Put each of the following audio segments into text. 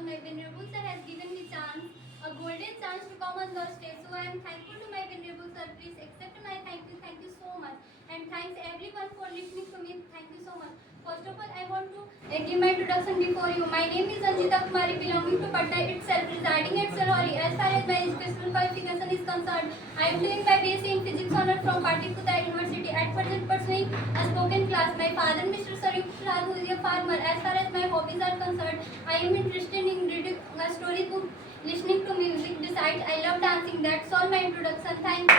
all, my venerable sir has given me chance, a golden chance to come on the stage. So I am thankful to my venerable sir. Please accept my thank you. Thank you so much. And thanks everyone for listening to me. Thank you so much. First of all, I want to give my introduction before you. My name is Anjita Kumari, belonging to Patna itself, residing at Salori. As far as my educational qualification is concerned, I am doing my BSc in Physics honor from Patliputra University. At present, pursuing a spoken class. My father, Mr. Sarif Shah, who is a farmer. As far as my hobbies are concerned, I am interested in reading a storybook, listening to music. Besides, I love dancing. That's all my introduction. Thank you.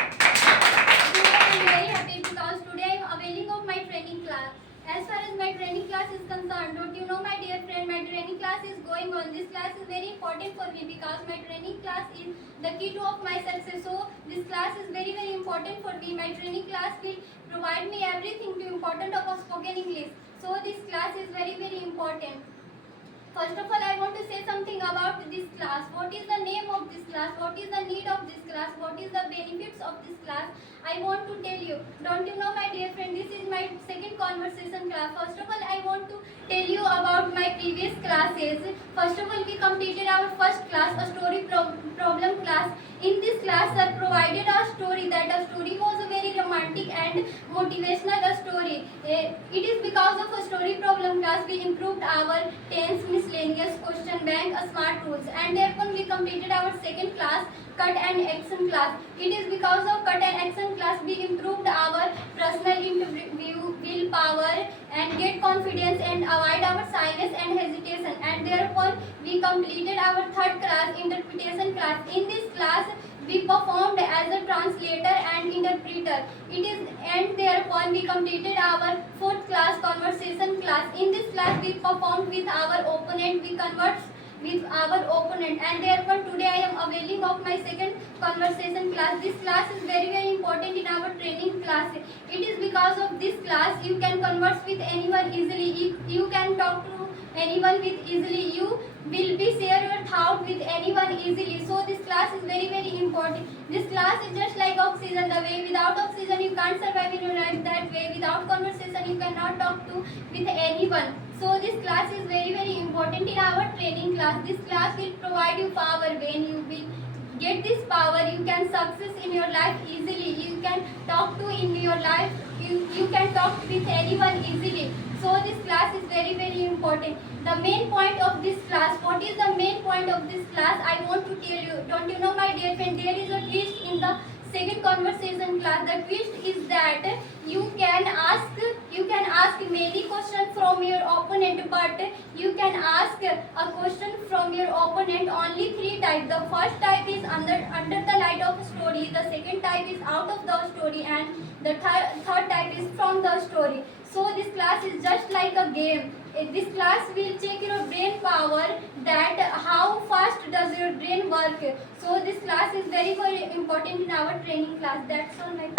Today I am very happy because today I am availing of my training class. As far as my training class is concerned, don't you know, my dear friend, my training class is going on. This class is very important for me because my training class is the key to of my success. So this class is very important for me. My training class will provide me everything to important of a spoken English. So this class is very important. First of all, I want to say something about this class. What is the name of this class? What is the need of this class? What is the benefits of this class? I want to tell you. Don't you know, my dear friend, this is my second conversation class. First of all, I want to tell you about my previous classes. First of all, we completed our first class, a story problem class. In this class, sir provided a story. That a story was a very romantic and motivational story. It is because of a story problem class we improved our tense, miscellaneous question bank, smart rules, and therefore we completed our second class, cut and action class. It is because of cut and action class we improved our personal interview, willpower, and get confidence and avoid our shyness and hesitation. And therefore we completed our third class, interpretation class. In this class we performed as a translator and interpreter. It is and therefore we completed our fourth class, conversation class. In this class we performed with our opponent, we conversed with our opponent, and therefore today I am availing of my second conversation class. This class is very important in our training class. It is because of this class you can converse with anyone easily. You can talk to anyone with easily. You will be share your thought with anyone easily. So this class is very important. This class is just like oxygen. The way without oxygen you can't survive in your life. That way without conversation you cannot talk to with anyone. So this class is very important in our training class. This class will provide you power. When you will get this power, you can success in your life easily. You can talk to in your life. You can talk with anyone easily. So this class is very important. The main point of this class, what is the main point of this class? I want to tell you. Don't you know, my dear friend, there is a twist in the second conversation class. The twist is that you can ask many questions from your opponent, but you can ask a question from your opponent only three types. The first type is under the light of story, the second type is out of the story, and the third type is from the story. So this class is just like a game. This class will check your brain power, that how fast does your brain work. So this class is very important in our training class. That's all my